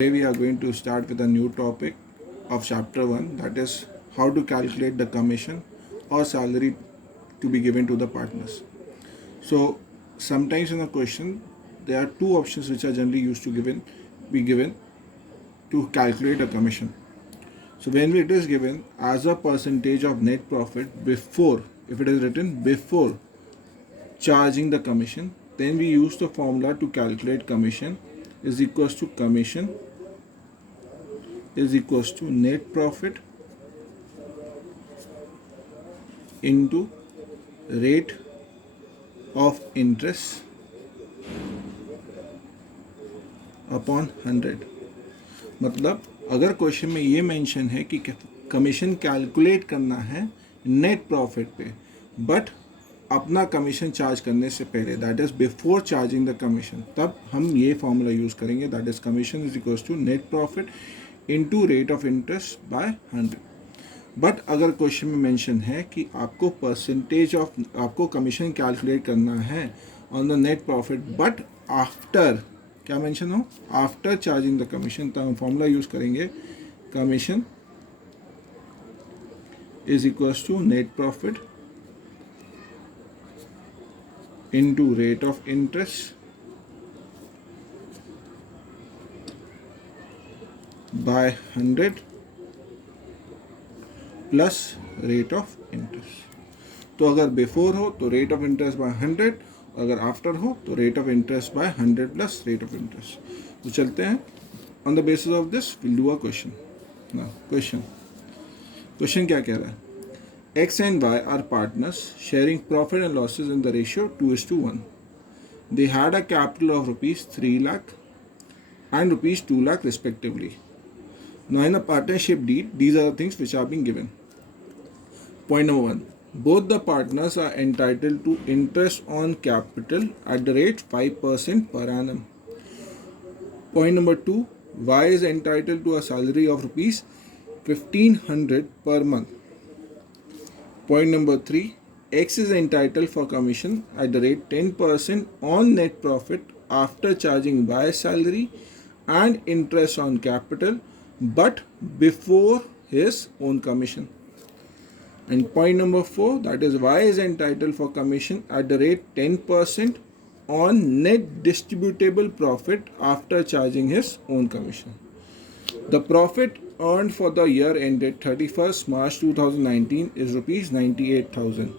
Today we are going to start with a new topic of chapter 1, that is how to calculate the commission or salary to be given to the partners. So sometimes in a question there are two options which are generally used to be given to calculate a commission. So when it is given as a percentage of net profit before, if it is written before charging the commission, then we use the formula to calculate commission is equals to commission is equals to net profit into rate of interest upon 100. मतलब अगर question में ये mention है कि commission calculate करना है net profit पे, but अपना कमीशन चार्ज करने से पहले, that is before charging the commission, तब हम ये फॉर्मूला यूज़ करेंगे, that is commission is equals to net profit into rate of interest by 100. But अगर क्वेश्चन में मेंशन है कि आपको परसेंटेज ऑफ आपको कमीशन कैलकुलेट करना है on the net profit but after, क्या मेंशन हो, आफ्टर चार्जिंग द कमीशन, तो हम फॉर्मूला यूज़ करेंगे commission is equals to net profit into rate of interest by 100 plus rate of interest. तो अगर बिफोर हो तो रेट ऑफ इंटरेस्ट बाय 100, अगर आफ्टर हो तो rate of interest by 100 plus rate of interest. तो चलते हैं, on the basis of this will do a question. ना क्वेश्चन क्या कह रहा है, X and Y are partners sharing profit and losses in the ratio 2:1. They had a capital of rupees 3 lakh and rupees 2 lakh respectively. Now in a partnership deed, these are the things which are being given. Point number 1. Both the partners are entitled to interest on capital at the rate 5% per annum. Point number 2. Y is entitled to a salary of rupees 1500 per month. Point number 3. X is entitled for commission at the rate 10% on net profit after charging Y's salary and interest on capital, but before his own commission. And point number 4, that is Y is entitled for commission at the rate 10% on net distributable profit after charging his own commission. The profit earned for the year ended 31st March 2019 is rupees 98,000.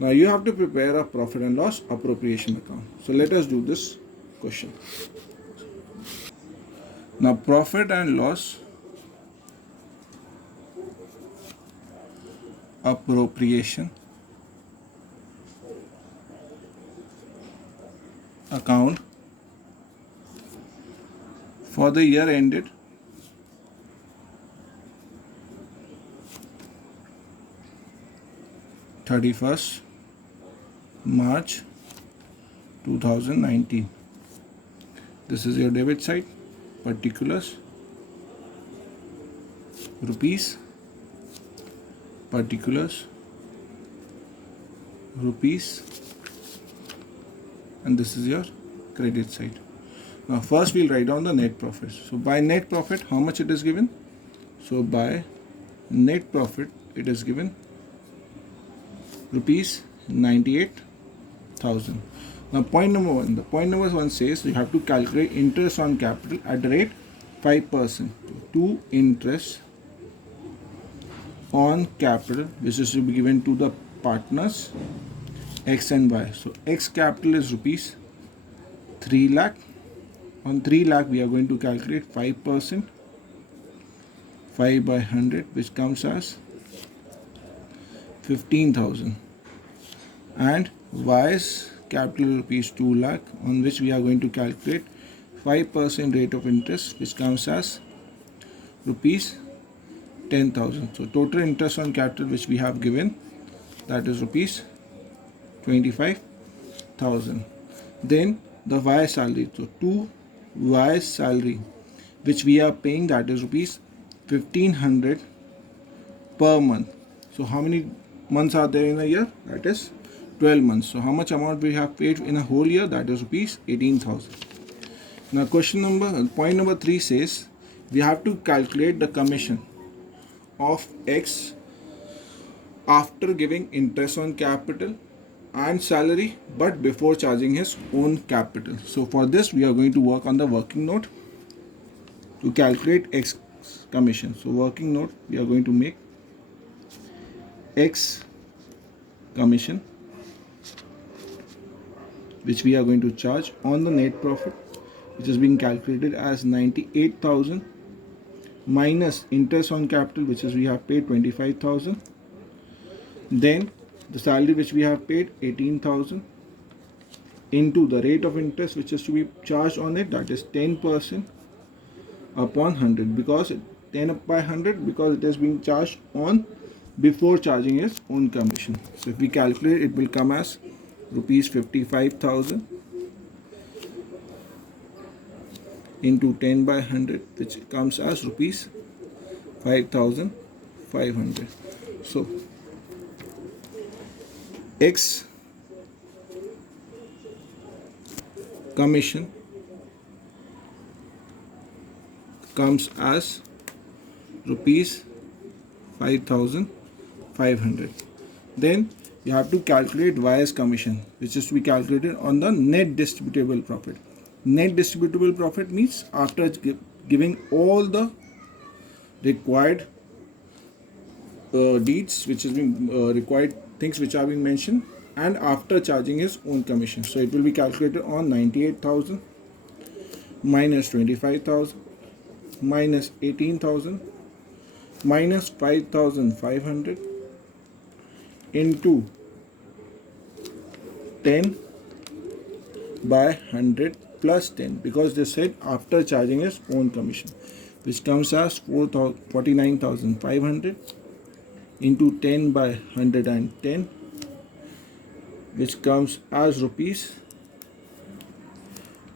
Now you have to prepare a profit and loss appropriation account. So let us do this question. Now profit and loss appropriation account for the year ended 31st March 2019. This is your debit side, particulars, rupees, particulars, rupees, and this is your credit side. Now first we'll write down the net profit. So by net profit, how much it is given? So by net profit it is given rupees 98,000. Now point number 1. The point number 1 says you have to calculate interest on capital at the rate 5%. To interest on capital which is to be given to the partners X and Y. So X capital is rupees 3 lakh. On 3 lakh we are going to calculate 5%, 5 by 100, which comes as 15,000. And Y's capital rupees 2 lakh, on which we are going to calculate 5% rate of interest, which comes as rupees 10,000. So total interest on capital which we have given, that is rupees 25,000. Then the Y salary, so 2 Y's salary which we are paying, that is rupees 1500 per month. So how many months are there in a year? That is 12 months. So how much amount we have paid in a whole year? That is rupees 18,000. Now point number 3 says we have to calculate the commission of X after giving interest on capital and salary but before charging his own capital. So for this we are going to work on the working note to calculate X commission. So working note, we are going to make X commission which we are going to charge on the net profit, which is being calculated as 98,000 minus interest on capital, which is we have paid 25,000, then the salary which we have paid 18,000 into the rate of interest which is to be charged on it, that is 10% upon 100, because 10 by 100 because it is being charged on before charging its own commission. So if we calculate, it will come as rupees 55,000 into 10 by 100, which comes as rupees 5,500. So X commission comes as rupees 5,500. Then you have to calculate Y's commission, which is to be calculated on the net distributable profit. Net distributable profit means after giving all the required deeds, which is being required things which are being mentioned, and after charging his own commission. So it will be calculated on 98,000 minus 25,000 minus 18,000 minus 5,500 into 10 by 100 plus 10, because they said after charging his own commission, which comes as 49,500 into 10 by 110, which comes as rupees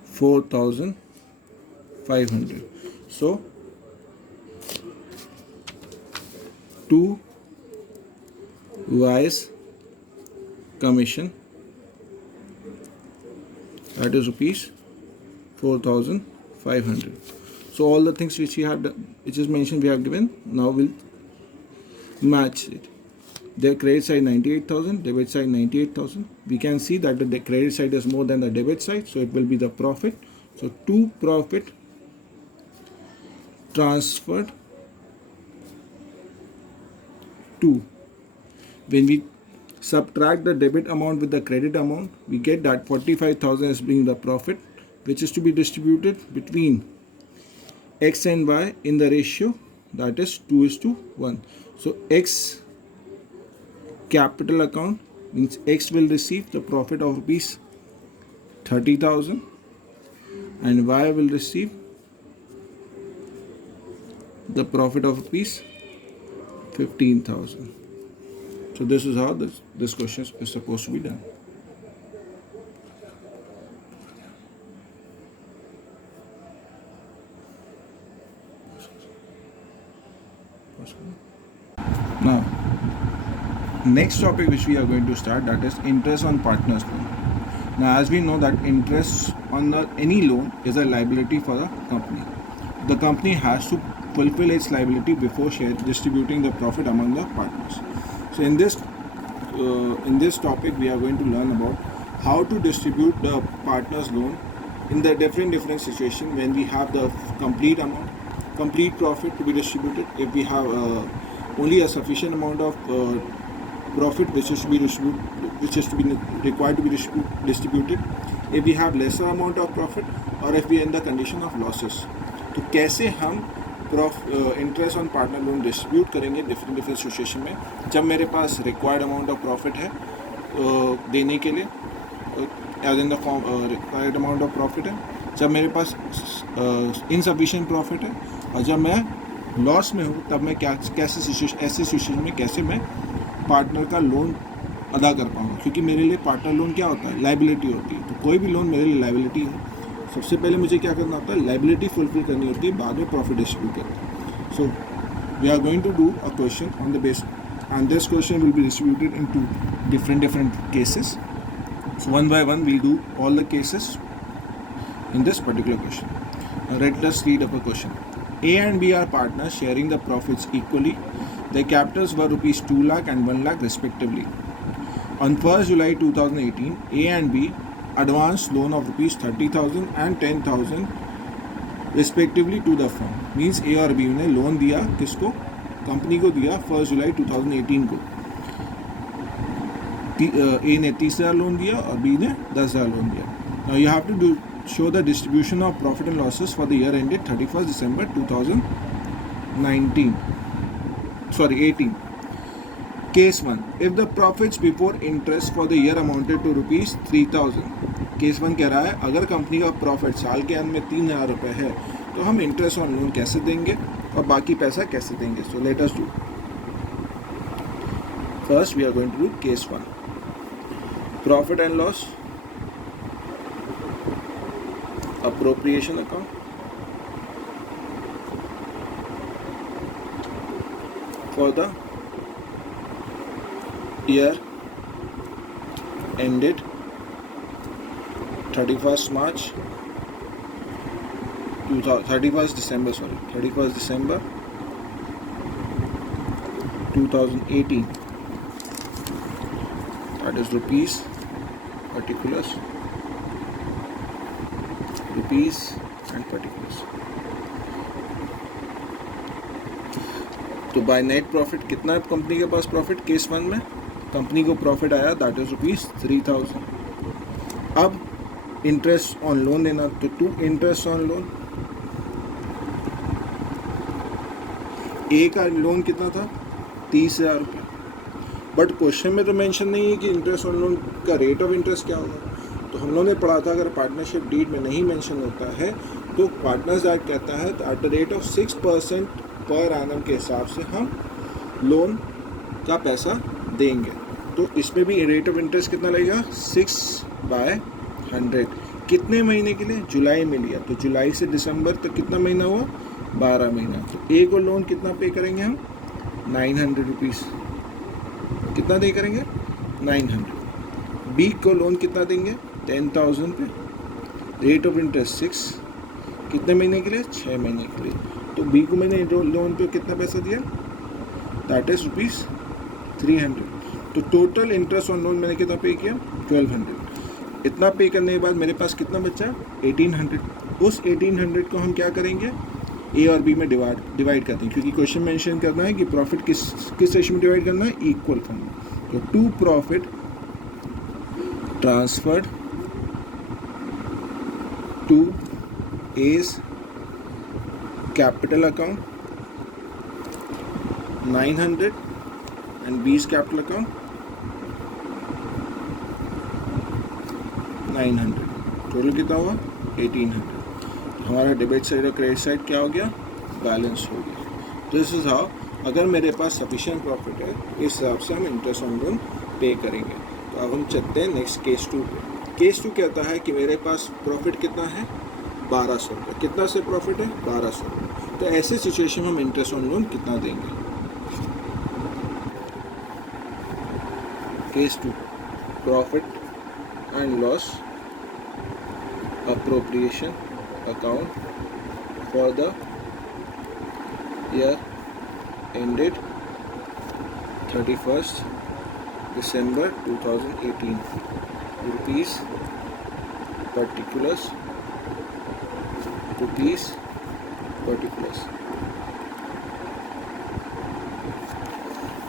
4,500. So 2 Y's commission, that is rupees 4,500. So all the things which we have, which is mentioned, we have given. Now we'll match it. Their credit side 98,000, debit side 98,000. We can see that the credit side is more than the debit side, so it will be the profit. So to profit transferred to, when we subtract the debit amount with the credit amount, we get that 45,000 is being the profit, which is to be distributed between X and Y in the ratio, that is 2:1. So X capital account means X will receive the profit of rupees 30,000 and Y will receive the profit of rupees 15,000. So this is how this question is supposed to be done. Now, next topic which we are going to start, that is interest on partners loan. Now, as we know that interest on any loan is a liability for the company. The company has to fulfill its liability before distributing the profit among the partners. So in this topic, we are going to learn about how to distribute the partners loan in the different situation when we have the complete profit to be distributed. If we have only a sufficient amount of profit which is to be required to be distributed, if we have lesser amount of profit, or if we are in the condition of losses, तो कैसे हम interest on partner loan distribute करेंगे different situation में, जब मेरे पास required amount of profit है देने के लिए, as in the form required amount of profit है, जब मेरे पास इनसफिशिएंट प्रॉफिट है, और जब मैं लॉस में हूँ तब मैं ऐसी सिचुएशन में कैसे मैं पार्टनर का लोन अदा कर पाऊँगा, क्योंकि मेरे लिए पार्टनर लोन क्या होता है, लाइबिलिटी होती है. तो कोई भी लोन मेरे लिए लाइबिलिटी है. सबसे पहले मुझे क्या करना होता है, लाइबिलिटी फुलफिल करनी होती है, बाद में प्रॉफिट डिस्ट्रीब्यूट करना है. So we are going to do a question on the base, and this question will be distributed into different cases. So one by one we'll do all the cases in this particular question. Now let's read up a question. A and B are partners sharing the profits equally. Their capitals were rupees 2 lakh and 1 lakh respectively. On 1st July 2018, A and B advanced loan of rupees 30,000 and 10,000 respectively to the firm. Means A और B ने loan दिया किसको? Company को दिया 1 जुलाई 2018 को. A ने 30,000 loan दिया और B ने 10,000 लोन दिया. Now you have to show the distribution of profit and losses for the year ended 31st December 2019. 18. Case 1. If the profits before interest for the year amounted to rupees 3,000. Case 1 कह रहा है अगर company का profit साल के अंत में 3,000 रुपये है तो हम इंटरेस्ट ऑन लोन कैसे देंगे और बाकी पैसा कैसे देंगे. So let us do. First we are going to do case 1. Profit and loss, appropriation account, for the year ended 31st December 2018. That is rupees particulars. Rupees and particulars. तो by net profit कितना है company के पास profit? Case 1 में company को profit आया that is rupees 3,000. अब interest on loan देना तो 2 इंटरेस्ट ऑन लोन. ए का लोन कितना था? 30,000 रुपये. बट क्वेश्चन में तो मेंशन नहीं है कि इंटरेस्ट ऑन लोन का रेट ऑफ इंटरेस्ट क्या होगा. तो हम लोगों ने पढ़ा था अगर पार्टनरशिप डीड में नहीं मेंशन होता है तो पार्टनर्स एक्ट कहता है at the rate of 6% per annum के हिसाब से हम लोन का पैसा देंगे. तो इसमें भी रेट ऑफ इंटरेस्ट कितना लगेगा? 6/100. कितने महीने के लिए? जुलाई में लिया तो जुलाई से दिसंबर तक कितना महीना हुआ? 12 महीना. तो ए को लोन कितना पे करेंगे हम? 900 रुपीज़. कितना दे करेंगे? 900. बी को लोन कितना देंगे? 10,000 पे. Rate of interest 6. कितने महीने के लिए? 6 महीने के लिए. तो बी को मैंने लोन पे कितना पैसा दिया? That is rupees 300. तो टोटल इंटरेस्ट ऑन लोन मैंने कितना पे किया? 1,200. इतना पे करने के बाद मेरे पास कितना बचा? 1,800. उस 1,800 को हम क्या करेंगे? ए और बी में डिवाइड करते हैं क्योंकि क्वेश्चन मेंशन करना है कि प्रॉफिट किस रेशियो में डिवाइड करना है? इक्वल फॉर्म में. तो 2 profit transferred to A's capital account 900 and B's capital account 900. Total कितना हुआ? 1,800. हमारा डेबिट साइड और क्रेडिट साइड क्या हो गया? बैलेंस हो गया. दिस इज हाउ अगर मेरे पास सफिशिएंट प्रॉफिट है इस हिसाब से हम इंटरेस्ट ऑन लोन पे करेंगे. तो अब हम चलते हैं नेक्स्ट केस 2 पे. केस 2 कहता है कि मेरे पास प्रॉफिट कितना है? 1,200 रुपये. कितना से प्रॉफिट है? 1,200 रुपये. तो ऐसे सिचुएशन में हम इंटरेस्ट ऑन लोन कितना देंगे? Case 2 profit and loss appropriation account for the year ended 31st December 2018. Rupees particulars.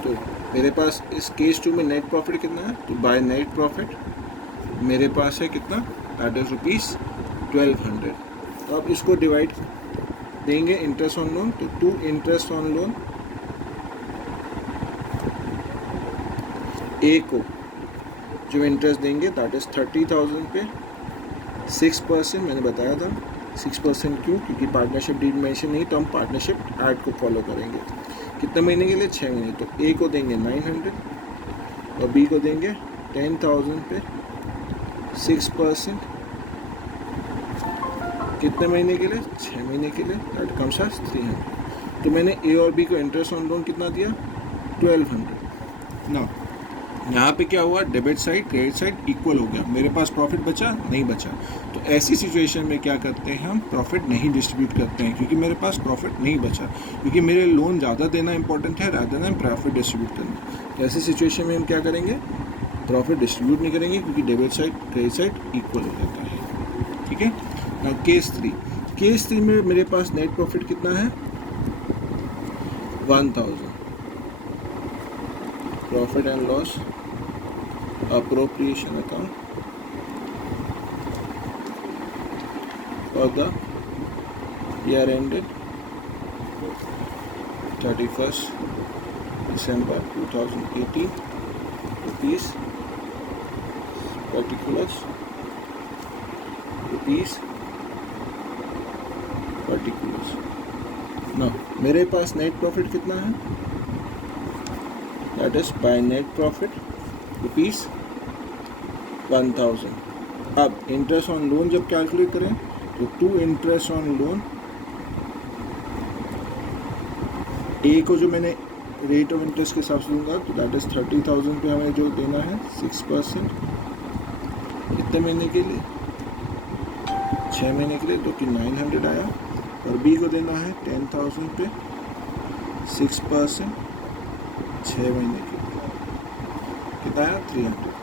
तो मेरे पास इस केस 2 में नेट प्रॉफिट कितना है? तो बाय नेट प्रॉफिट मेरे पास है कितना? That is rupees 1,200. तो अब इसको डिवाइड देंगे इंटरेस्ट ऑन लोन. तो 2 इंटरेस्ट ऑन लोन. ए को जो इंटरेस्ट देंगे दैट इज 30,000 पे 6%. मैंने बताया था 6% क्यों? क्योंकि पार्टनरशिप डीड मेंशन नहीं तो हम पार्टनरशिप एक्ट को फॉलो करेंगे. कितने महीने के लिए? 6 महीने. तो ए को देंगे 900 और बी को देंगे 10,000 पे 6%. कितने महीने के लिए? 6 महीने के लिए. That comes as 300. तो मैंने ए और बी को इंटरेस्ट ऑन लोन कितना दिया? 1,200. नाउ यहाँ पे क्या हुआ, debit side credit side equal हो गया, मेरे पास प्रॉफिट बचा नहीं बचा। तो ऐसी सिचुएशन में क्या करते हैं, हम प्रॉफिट नहीं डिस्ट्रीब्यूट करते हैं क्योंकि मेरे पास प्रॉफिट नहीं बचा, क्योंकि मेरे लोन ज़्यादा देना इंपॉर्टेंट है रादर देन प्रॉफिट डिस्ट्रीब्यूट करना। तो ऐसी सिचुएशन में हम क्या करेंगे, प्रॉफिट डिस्ट्रीब्यूट नहीं करेंगे क्योंकि debit side credit side equal हो जाता है। ठीक है। नाउ केस 3, केस 3 में मेरे पास नेट प्रॉफिट कितना है, 1000। Profit and loss appropriation account for the year ended 31st December 2018, rupees particulars, rupees particulars। now मेरे पास नेट प्रॉफिट कितना है, that is by net profit rupees 1000। अब इंटरेस्ट ऑन लोन जब calculate करें तो टू इंटरेस्ट ऑन लोन, ए को जो मैंने रेट ऑफ इंटरेस्ट के हिसाब से दूंगा तो दैट इज 30,000 पे हमें जो देना है 6%, कितने महीने के लिए, 6 महीने के लिए, जो कि 900 आया। और बी को देना है 10,000 पे 6%, 6 महीने के लिए, कितना आया 300।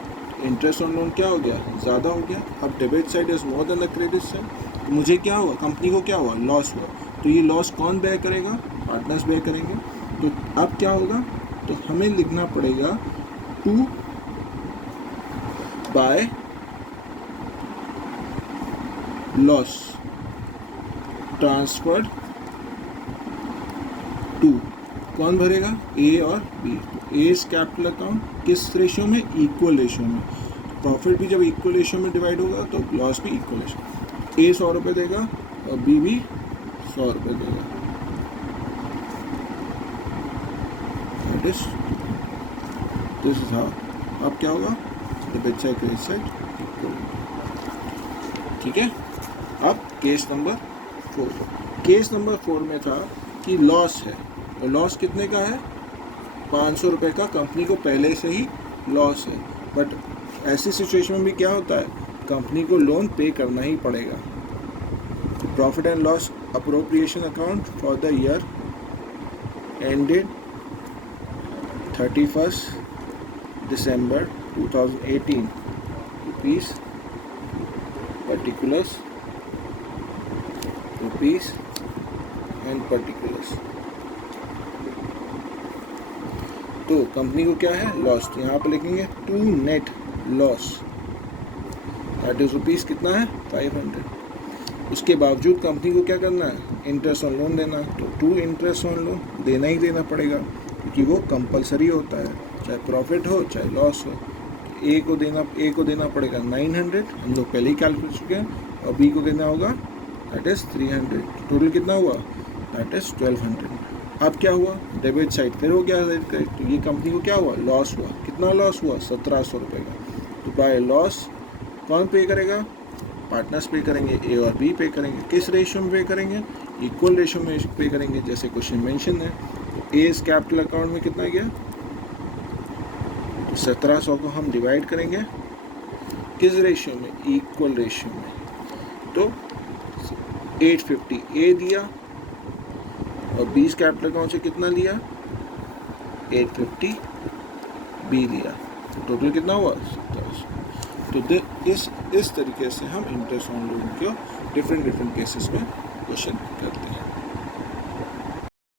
इंटरेस्ट ऑन लोन क्या हो गया, ज़्यादा हो गया। अब debit side is more than the credit side, तो मुझे क्या हुआ, कंपनी को क्या हुआ, लॉस हुआ। तो ये लॉस कौन बेयर करेगा, पार्टनर्स बेयर करेंगे। तो अब क्या होगा, तो हमें लिखना पड़ेगा 2 बाय लॉस ट्रांसफर्ड टू, कौन भरेगा, ए और बी। ए कैपिटल अकाउंट किस रेशियो में, इक्वल रेशियो में। प्रॉफिट भी जब इक्वल रेशियो में डिवाइड होगा तो लॉस भी इक्वल रेशियो। ए 100 रुपये देगा और बी भी 100 रुपये देगा। This is how. अब क्या होगा, debit side credit side equal. ठीक है। अब केस नंबर 4, केस नंबर 4 में था कि लॉस है, और लॉस कितने का है, 500 रुपये का, कंपनी को पहले से ही लॉस है। बट ऐसी सिचुएशन में भी क्या होता है, कंपनी को लोन पे करना ही पड़ेगा। Profit and loss appropriation account for the year ended 31st December 2018, rupees particulars, rupees and particulars. तो कंपनी को क्या है, लॉस। तो यहाँ पर लिखेंगे to net loss, that is rupees कितना है 500। उसके बावजूद कंपनी को क्या करना है, इंटरेस्ट ऑन लोन देना। तो टू इंटरेस्ट ऑन लोन देना ही देना पड़ेगा क्योंकि वो कंपलसरी होता है, चाहे प्रॉफिट हो चाहे लॉस हो। ए को देना पड़ेगा 900, हम लोग पहले ही कैलकुलेट चुके हैं, और बी को देना होगा दैट इज़ 300। टोटल कितना हुआ, दैट इज़ 1200। अब क्या हुआ, डेबिट साइड फिर हो गया, तो ये कंपनी को क्या हुआ, लॉस हुआ। कितना लॉस हुआ, 1700 रुपये का। तो बाय लॉस कौन पे करेगा, पार्टनर्स पे करेंगे, ए और बी पे करेंगे। किस रेशियो में पे करेंगे, इक्वल रेशियो में पे करेंगे, जैसे क्वेश्चन मेंशन है। तो ए कैपिटल अकाउंट में कितना गया, तो 1700 को हम डिवाइड करेंगे किस रेशियो में, इक्वल रेशियो में। तो 850 ए दिया और 20 कैपिटल अकाउंट से कितना लिया, 850 बी लिया। तो टोटल कितना हुआ, 1700। तो इस तरीके से हम इंटरेस्ट ऑन लोन को डिफरेंट केसेस में क्वेश्चन करते हैं।